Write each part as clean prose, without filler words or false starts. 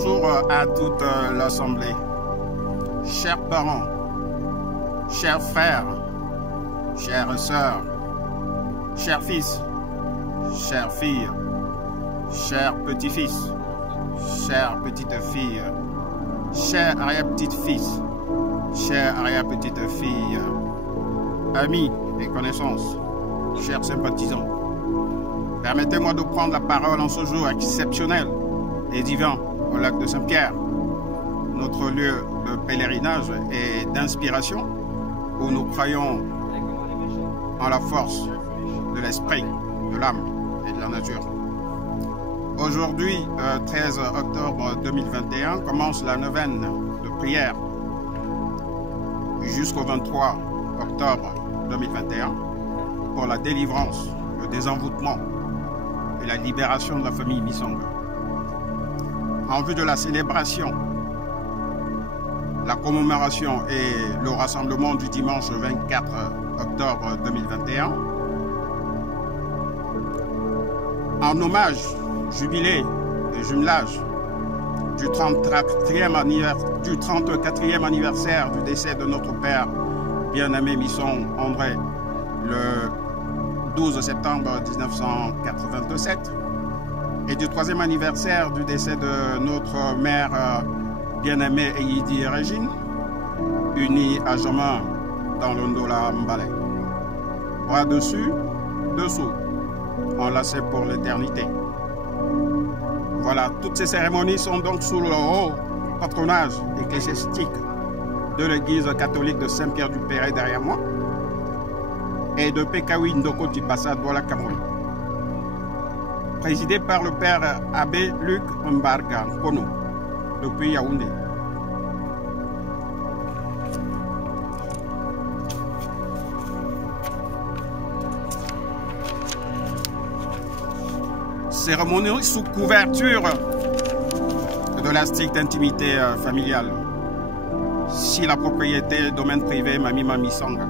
Bonjour à toute l'Assemblée. Chers parents, chers frères, chères sœurs, chers fils, chères filles, chers petits-fils, chères petites-filles, chers arrière-petites-fils, chers arrière-petites-filles, amis et connaissances, chers sympathisants, permettez-moi de prendre la parole en ce jour exceptionnel et divin au lac de Saint-Pierre, notre lieu de pèlerinage et d'inspiration où nous croyons en la force de l'esprit, de l'âme et de la nature. Aujourd'hui, 13 octobre 2021, commence la neuvaine de prière jusqu'au 23 octobre 2021 pour la délivrance, le désenvoûtement et la libération de la famille Misong. En vue de la célébration, la commémoration et le rassemblement du dimanche 24 octobre 2021, en hommage, jubilé et jumelage du 34e anniversaire du décès de notre père bien-aimé Misong André le 12 septembre 1987 et du 3e anniversaire du décès de notre mère bien-aimée Eyidi Régine, unie à jamais dans le Ndola Mbale. Bras dessus, dessous, enlacés pour l'éternité. Voilà, toutes ces cérémonies sont donc sous le haut patronage ecclésiastique de l'église catholique de Saint-Pierre-du-Perret derrière moi et de Pekawi Ndokoti Bassa Douala Cameroun, présidé par le père Abbé Luc Mbarga Kono depuis Yaoundé. Cérémonie sous couverture de la stricte intimité familiale. Si la propriété domaine privé Mamima Misong,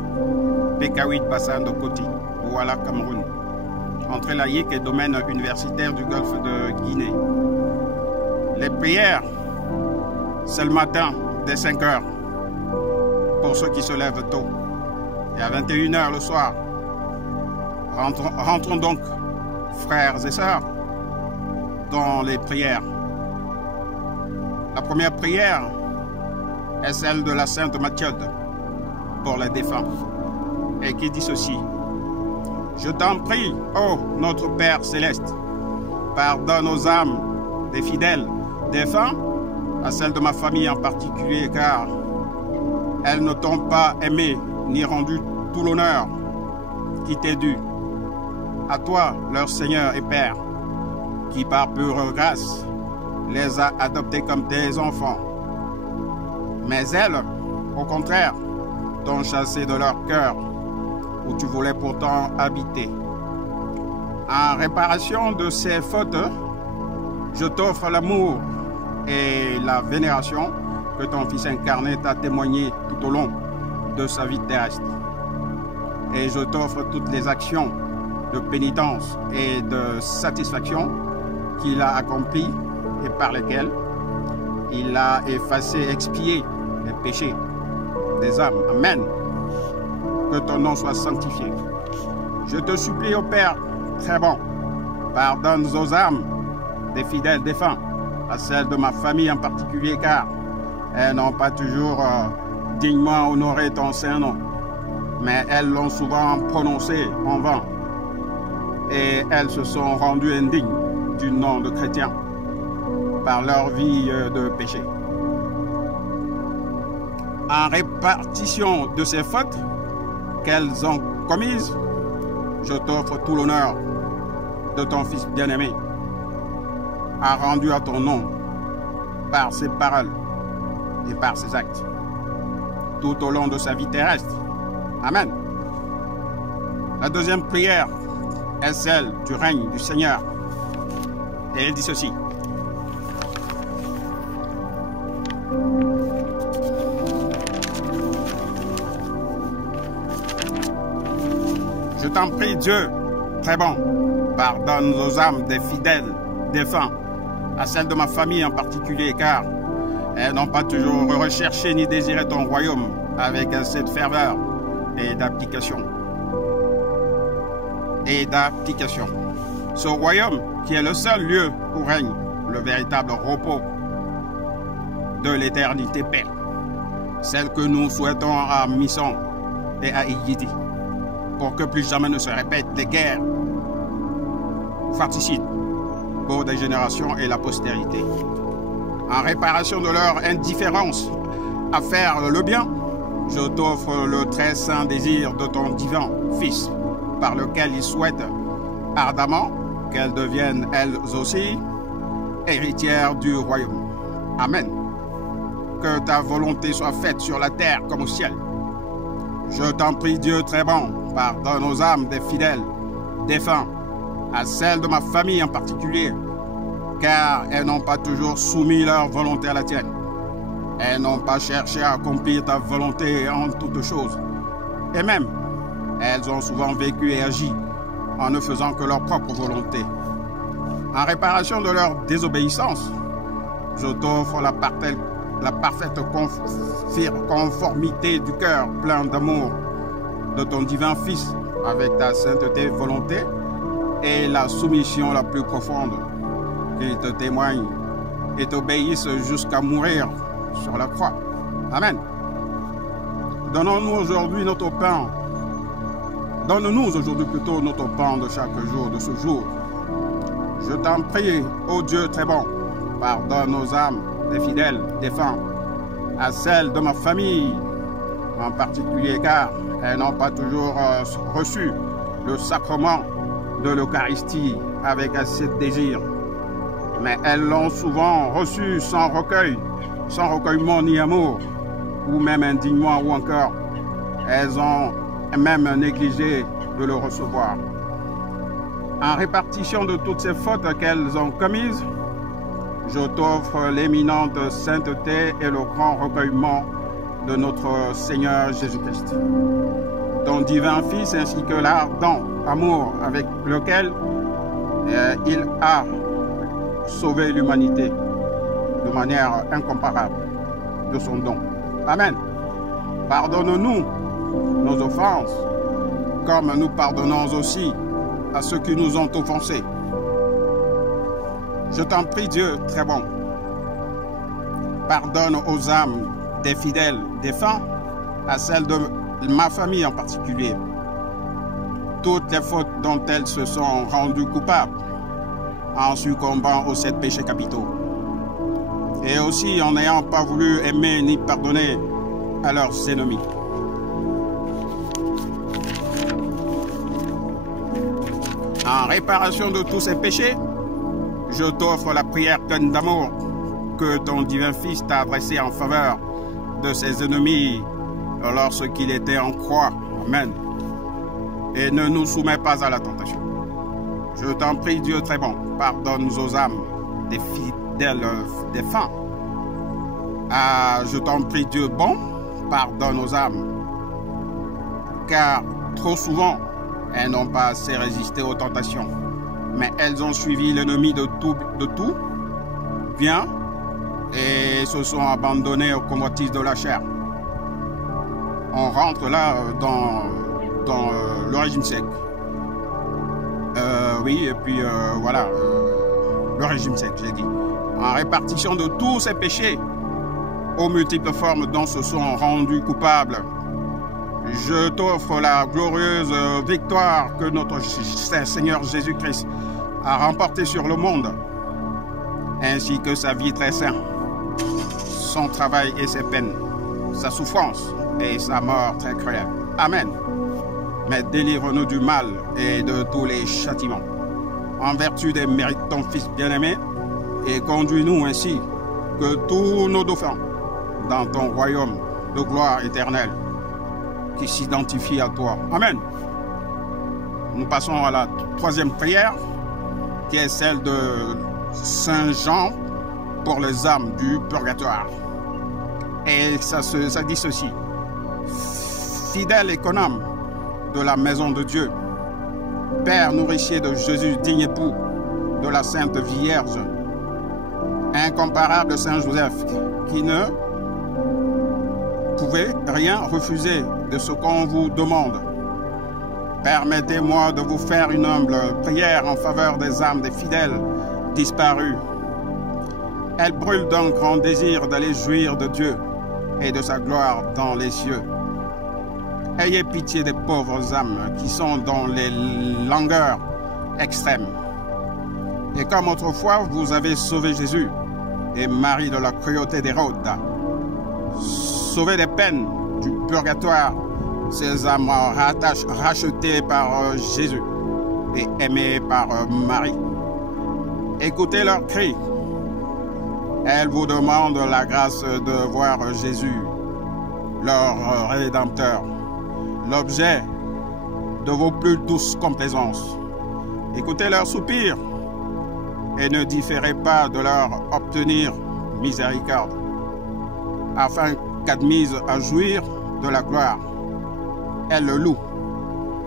Pekawit Bassan de Koti, Douala Cameroun, entrée laïque et domaine universitaire du golfe de Guinée. Les prières, c'est le matin dès 5 h pour ceux qui se lèvent tôt et à 21 h le soir. Rentrons donc, frères et sœurs, dans les prières. La première prière est celle de la Sainte Mathilde pour les défunts et qui dit ceci: je t'en prie, ô notre Père céleste, pardonne aux âmes des fidèles défunts, à celles de ma famille en particulier, car elles ne t'ont pas aimé ni rendu tout l'honneur qui t'est dû. À toi, leur Seigneur et Père, qui par pure grâce les a adoptés comme tes enfants. Mais elles, au contraire, t'ont chassé de leur cœur, où tu voulais pourtant habiter. En réparation de ces fautes, je t'offre l'amour et la vénération que ton Fils incarné t'a témoigné tout au long de sa vie terrestre. Et je t'offre toutes les actions de pénitence et de satisfaction qu'il a accomplies et par lesquelles il a effacé, expié les péchés des âmes. Amen. Que ton nom soit sanctifié. Je te supplie, ô Père très bon, pardonne aux âmes des fidèles défunts, à celles de ma famille en particulier, car elles n'ont pas toujours dignement honoré ton saint nom, mais elles l'ont souvent prononcé en vain, et elles se sont rendues indignes du nom de chrétien par leur vie de péché. En répartition de ces fautes qu'elles ont commises, je t'offre tout l'honneur de ton Fils bien-aimé, a rendu à ton nom par ses paroles et par ses actes, tout au long de sa vie terrestre. Amen. La deuxième prière est celle du règne du Seigneur. Et elle dit ceci: je t'en prie, Dieu très bon, pardonne aux âmes des fidèles défunts, à celle de ma famille en particulier, car elles n'ont pas toujours recherché ni désiré ton royaume avec cette ferveur et d'application. Ce royaume qui est le seul lieu où règne le véritable repos de l'éternité paix, celle que nous souhaitons à Misson et à Igiti, pour que plus jamais ne se répètent des guerres fratricides pour des générations et la postérité. En réparation de leur indifférence à faire le bien, je t'offre le très saint désir de ton divin Fils, par lequel ils souhaitent ardemment qu'elles deviennent elles aussi héritières du royaume. Amen. Que ta volonté soit faite sur la terre comme au ciel. Je t'en prie, Dieu très bon, pardonne aux âmes des fidèles défunts, à celles de ma famille en particulier, car elles n'ont pas toujours soumis leur volonté à la tienne. Elles n'ont pas cherché à accomplir ta volonté en toutes choses. Et même, elles ont souvent vécu et agi en ne faisant que leur propre volonté. En réparation de leur désobéissance, je t'offre la parfaite conformité du cœur plein d'amour de ton divin Fils avec ta sainteté volonté et la soumission la plus profonde, qu'il te témoigne et t'obéisse jusqu'à mourir sur la croix. Amen. Donne-nous aujourd'hui notre pain de chaque jour, de ce jour. Je t'en prie, ô Dieu très bon, pardonne nos âmes des fidèles défunts, à celles de ma famille en particulier, car elles n'ont pas toujours reçu le sacrement de l'Eucharistie avec assez de désir, mais elles l'ont souvent reçu sans recueillement ni amour, ou même indignement, ou encore elles ont même négligé de le recevoir. En répartition de toutes ces fautes qu'elles ont commises, je t'offre l'éminente sainteté et le grand recueillement de notre Seigneur Jésus-Christ, ton divin Fils, ainsi que l'ardent amour avec lequel il a sauvé l'humanité de manière incomparable de son don. Amen. Pardonne-nous nos offenses, comme nous pardonnons aussi à ceux qui nous ont offensés. Je t'en prie, Dieu très bon, pardonne aux âmes des fidèles défunts, à celles de ma famille en particulier, toutes les fautes dont elles se sont rendues coupables en succombant aux 7 péchés capitaux, et aussi en n'ayant pas voulu aimer ni pardonner à leurs ennemis. En réparation de tous ces péchés, je t'offre la prière pleine d'amour que ton divin Fils t'a adressée en faveur de ses ennemis lorsqu'il était en croix. Amen. Et ne nous soumets pas à la tentation. Je t'en prie, Dieu très bon, pardonne aux âmes des fidèles défunts. Je t'en prie, Dieu bon, pardonne aux âmes, car trop souvent, elles n'ont pas assez résisté aux tentations, mais elles ont suivi l'ennemi de tout bien et se sont abandonnées aux convoitises de la chair. On rentre là dans le régime sec. Oui, et puis voilà, le régime sec, j'ai dit. En répartition de tous ces péchés, aux multiples formes dont se sont rendus coupables, je t'offre la glorieuse victoire que notre Seigneur Jésus-Christ a remportée sur le monde, ainsi que sa vie très sainte, son travail et ses peines, sa souffrance et sa mort très cruelle. Amen. Mais délivre-nous du mal et de tous les châtiments, en vertu des mérites de ton Fils bien-aimé, et conduis-nous ainsi que tous nos dauphins dans ton royaume de gloire éternelle qui s'identifie à toi. Amen. Nous passons à la troisième prière, qui est celle de Saint Jean pour les âmes du purgatoire. Et ça dit ceci: fidèle économe de la maison de Dieu, Père nourricier de Jésus, digne époux de la Sainte Vierge, incomparable Saint Joseph, qui ne pouvez rien refuser de ce qu'on vous demande. Permettez-moi de vous faire une humble prière en faveur des âmes des fidèles disparus. Elles brûlent d'un grand désir d'aller jouir de Dieu et de sa gloire dans les cieux. Ayez pitié des pauvres âmes qui sont dans les langueurs extrêmes. Et comme autrefois vous avez sauvé Jésus et Marie de la cruauté d'Hérode, sauvé des peines du purgatoire, ces âmes rachetées par Jésus et aimées par Marie. Écoutez leurs cris. Elles vous demandent la grâce de voir Jésus, leur Rédempteur, l'objet de vos plus douces complaisances. Écoutez leurs soupirs et ne différez pas de leur obtenir miséricorde, afin qu'admises à jouir de la gloire, elles le louent,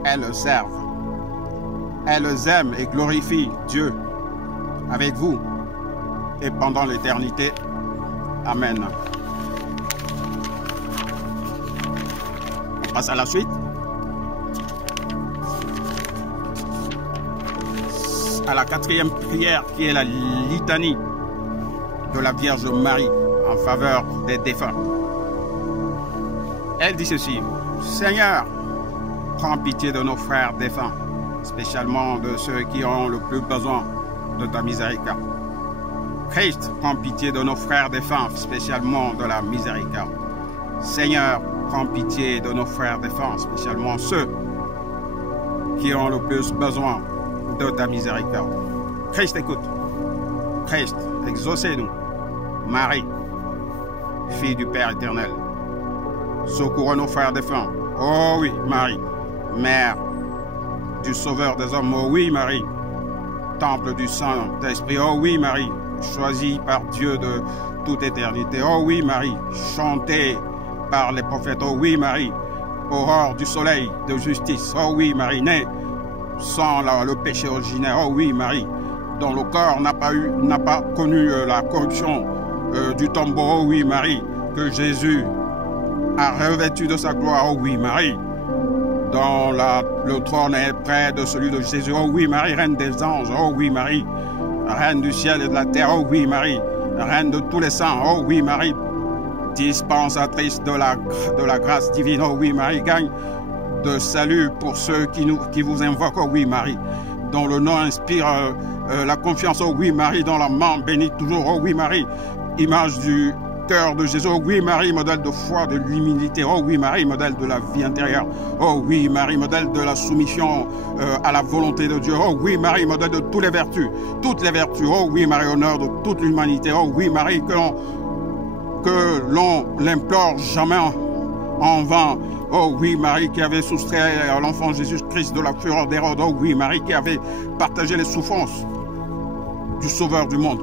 elles le servent, elles aiment et glorifient Dieu avec vous et pendant l'éternité. Amen. On passe à la suite. À la quatrième prière qui est la litanie de la Vierge Marie en faveur des défunts. Elle dit ceci: Seigneur, prends pitié de nos frères défunts, spécialement de ceux qui ont le plus besoin de ta miséricorde. Christ, prends pitié de nos frères défunts, spécialement de la miséricorde. Seigneur, prends pitié de nos frères défunts, spécialement ceux qui ont le plus besoin de ta miséricorde. Christ, écoute. Christ, exaucez-nous. Marie, fille du Père éternel, secours nos frères défunts. Oh oui, Marie, mère du Sauveur des hommes. Oh oui, Marie, temple du Saint-Esprit. Oh oui, Marie, choisie par Dieu de toute éternité. Oh oui, Marie, chantée par les prophètes. Oh oui, Marie, aurore du soleil de justice. Oh oui, Marie, née sans le péché originaire. Oh oui, Marie, dont le corps n'a pas connu la corruption du tombeau. Oh oui, Marie, que Jésus a revêtu de sa gloire. Oh oui, Marie, dont le trône est près de celui de Jésus. Oh oui, Marie, reine des anges. Oh oui, Marie, reine du ciel et de la terre. Oh oui, Marie, reine de tous les saints. Oh oui, Marie, dispensatrice de la grâce divine. Oh oui, Marie, gagne de salut pour ceux qui vous invoquent. Oh oui, Marie, dont le nom inspire la confiance. Oh oui, Marie, dont la main bénit toujours. Oh oui, Marie, image du cœur de Jésus. Oh oui, Marie, modèle de foi, de l'humilité. Oh oui, Marie, modèle de la vie intérieure. Oh oui, Marie, modèle de la soumission à la volonté de Dieu. Oh oui, Marie, modèle de toutes les vertus. Oh oui, Marie, honneur de toute l'humanité. Oh oui, Marie, que l'on l'implore jamais en vain. Oh oui, Marie qui avait soustrait l'enfant Jésus-Christ de la fureur d'Hérode. Oh oui, Marie qui avait partagé les souffrances du Sauveur du monde.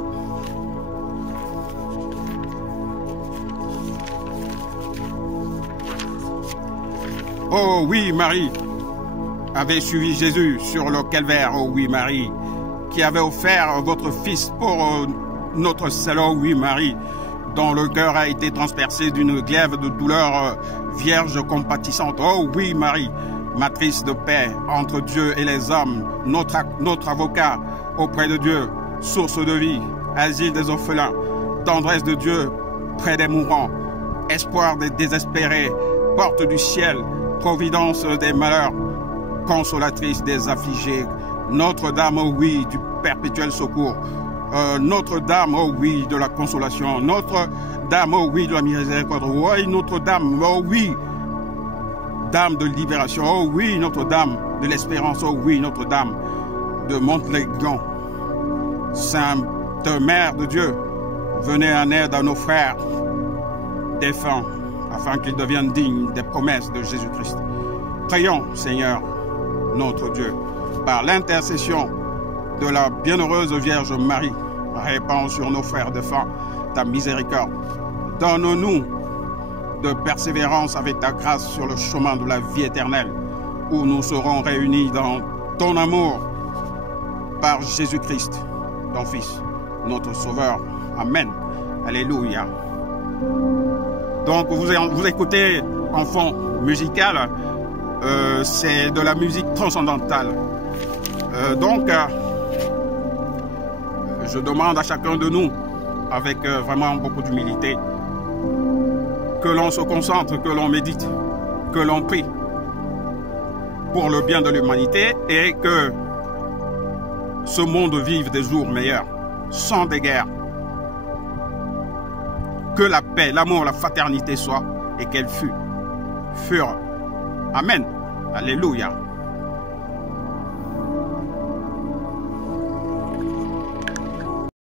Oh oui, Marie avait suivi Jésus sur le calvaire. Oh oui, Marie qui avait offert votre Fils pour notre salut. Oh oui, Marie dont le cœur a été transpercé d'une glaive de douleur, vierge compatissante. Oh oui, Marie, matrice de paix entre Dieu et les hommes, notre avocat auprès de Dieu, source de vie, asile des orphelins, tendresse de Dieu près des mourants, espoir des désespérés, porte du ciel, providence des malheurs, consolatrice des affligés, Notre-Dame, oh oui, du perpétuel secours, Notre-Dame, oh oui, de la consolation, Notre-Dame, oh oui, de la miséricorde, oui, Notre-Dame, oh oui, Dame de libération, oh oui, Notre-Dame de l'espérance, oh oui, Notre-Dame de Montlégan, Sainte Mère de Dieu, venez en aide à nos frères défunts, afin qu'ils deviennent dignes des promesses de Jésus-Christ. Prions, Seigneur, notre Dieu, par l'intercession de la bienheureuse Vierge Marie, répands sur nos frères défunts ta miséricorde. Donne-nous de persévérance avec ta grâce sur le chemin de la vie éternelle, où nous serons réunis dans ton amour par Jésus-Christ, ton Fils, notre Sauveur. Amen. Alléluia. Donc vous écoutez en fond musical, c'est de la musique transcendantale. Je demande à chacun de nous, avec vraiment beaucoup d'humilité, que l'on se concentre, que l'on médite, que l'on prie pour le bien de l'humanité et que ce monde vive des jours meilleurs, sans des guerres. Que la paix, l'amour, la fraternité soient et qu'elle furent. Amen. Alléluia.